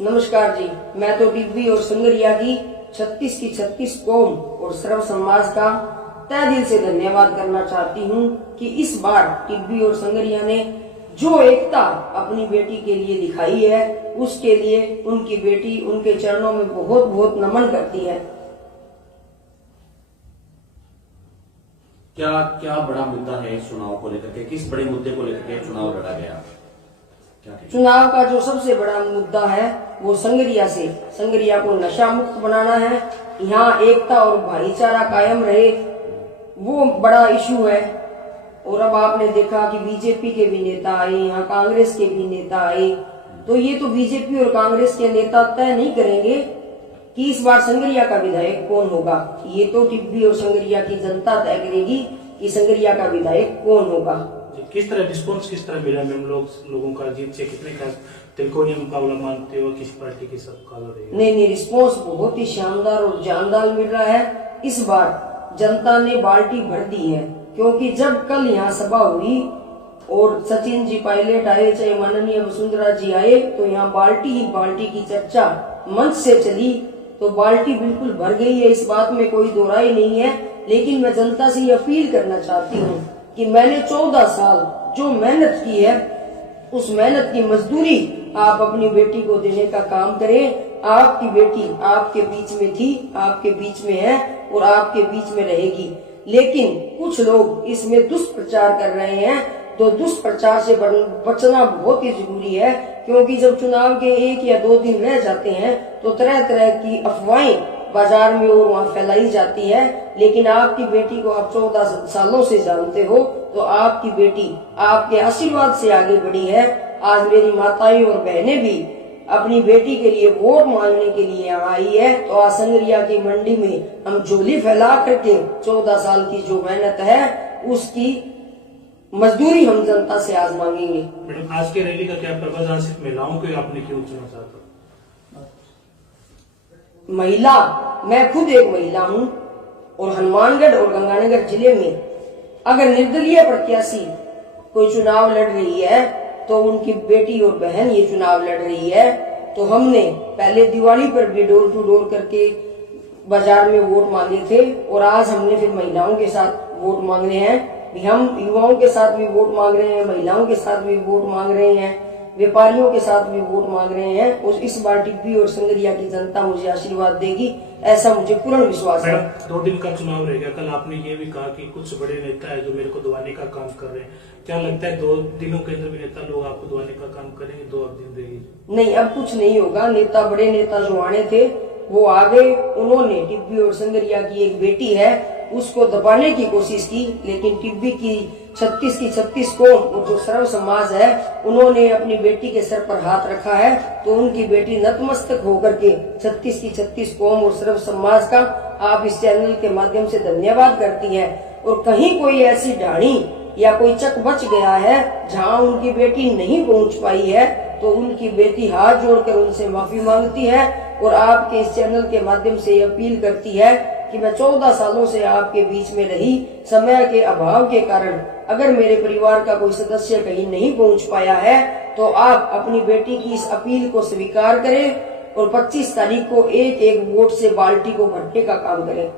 नमस्कार जी, मैं तो टिब्बी और संगरिया की 36 की 36 कौम और सर्व समाज का तहे दिल से धन्यवाद करना चाहती हूँ कि इस बार टिब्बी और संगरिया ने जो एकता अपनी बेटी के लिए दिखाई है, उसके लिए उनकी बेटी उनके चरणों में बहुत बहुत नमन करती है। क्या क्या बड़ा मुद्दा है इस चुनाव को लेकर के? किस बड़े मुद्दे को लेकर के चुनाव लड़ा गया? चुनाव का जो सबसे बड़ा मुद्दा है वो संगरिया को नशा मुक्त बनाना है। यहाँ एकता और भाईचारा कायम रहे, वो बड़ा इशू है। और अब आपने देखा कि बीजेपी के भी नेता आए, यहाँ कांग्रेस के भी नेता आए, तो ये तो बीजेपी और कांग्रेस के नेता तय नहीं करेंगे कि इस बार संगरिया का विधायक कौन होगा। ये तो टिब्बी और संगरिया की जनता तय करेगी कि संगरिया का विधायक कौन होगा। किस तरह रिस्पॉन्स किस तरह मिला मैम लोगों का? जीत से कितने का त्रिकोणीय मुकाबला मानते हो? किस पार्टी के साथ मुकाबला रहेगा? नहीं, रिस्पॉन्स बहुत ही शानदार और जानदार मिल रहा है। इस बार जनता ने बाल्टी भर दी है, क्योंकि जब कल यहाँ सभा हुई और सचिन जी पायलट आए, चाहे माननीय वसुंधरा जी आए, तो यहाँ बाल्टी ही बाल्टी की चर्चा मंच से चली, तो बाल्टी बिल्कुल भर गई है। इस बात में कोई दो राय नहीं है। लेकिन मैं जनता से ये अपील करना चाहती हूँ कि मैंने 14 साल जो मेहनत की है, उस मेहनत की मजदूरी आप अपनी बेटी को देने का काम करें। आपकी बेटी आपके बीच में थी, आपके बीच में है और आपके बीच में रहेगी। लेकिन कुछ लोग इसमें दुष्प्रचार कर रहे हैं, तो दुष्प्रचार से बचना बहुत ही जरूरी है, क्योंकि जब चुनाव के 1 या 2 दिन रह जाते हैं तो तरह तरह की अफवाहें बाजार में और वहाँ फैलाई जाती है। लेकिन आपकी बेटी को आप 14 सालों से जानते हो, तो आपकी बेटी आपके आशीर्वाद से आगे बढ़ी है। आज मेरी माताएं और बहनें भी अपनी बेटी के लिए वोट मांगने के लिए यहाँ आई है, तो आज संगरिया की मंडी में हम झोली फैला करके 14 साल की जो मेहनत है उसकी मजदूरी हम जनता से आज मांगेंगे। मैडम, आज के रैली का क्या प्रबंधन सिर्फ महिलाओं को आपने क्यों चुना चाहते? महिला, मैं खुद एक महिला हूँ और हनुमानगढ़ और गंगानगर जिले में अगर निर्दलीय प्रत्याशी कोई चुनाव लड़ रही है तो उनकी बेटी और बहन ये चुनाव लड़ रही है, तो हमने पहले दिवाली पर भी डोर टू डोर करके बाजार में वोट मांगे थे और आज हमने फिर महिलाओं के साथ वोट मांगने हैं। हम युवाओं के साथ भी वोट मांग रहे हैं, महिलाओं के साथ भी वोट मांग रहे हैं, व्यापारियों के साथ भी वोट मांग रहे हैं। और इस बार टिब्बी और संगरिया की जनता मुझे आशीर्वाद देगी, ऐसा मुझे पूर्ण विश्वास है। 2 दिन का चुनाव रहेगा। कल आपने ये भी कहा कि कुछ बड़े नेता है जो मेरे को दबाने का काम कर रहे हैं। क्या लगता है 2 दिनों के अंदर भी नेता लोग आपको दबाने का काम करेंगे? 2 दिन रहेगी? नहीं, अब कुछ नहीं होगा। नेता, बड़े नेता जो आने थे वो आ गए। उन्होंने टिब्बी और संगरिया की एक बेटी है उसको दबाने की कोशिश की, लेकिन टिब्बी की 36 की 36 कौम और जो सर्व समाज है उन्होंने अपनी बेटी के सर पर हाथ रखा है, तो उनकी बेटी नतमस्तक होकर के 36 की 36 कौम और सर्व समाज का आप इस चैनल के माध्यम से धन्यवाद करती है। और कहीं कोई ऐसी ढाणी या कोई चक बच गया है जहाँ उनकी बेटी नहीं पहुँच पाई है, तो उनकी बेटी हाथ जोड़कर उनसे माफी मांगती है और आपके इस चैनल के माध्यम से अपील करती है कि मैं 14 सालों से आपके बीच में रही, समय के अभाव के कारण अगर मेरे परिवार का कोई सदस्य कहीं नहीं पहुंच पाया है, तो आप अपनी बेटी की इस अपील को स्वीकार करें और 25 तारीख को एक वोट से बाल्टी को भरने का काम करें।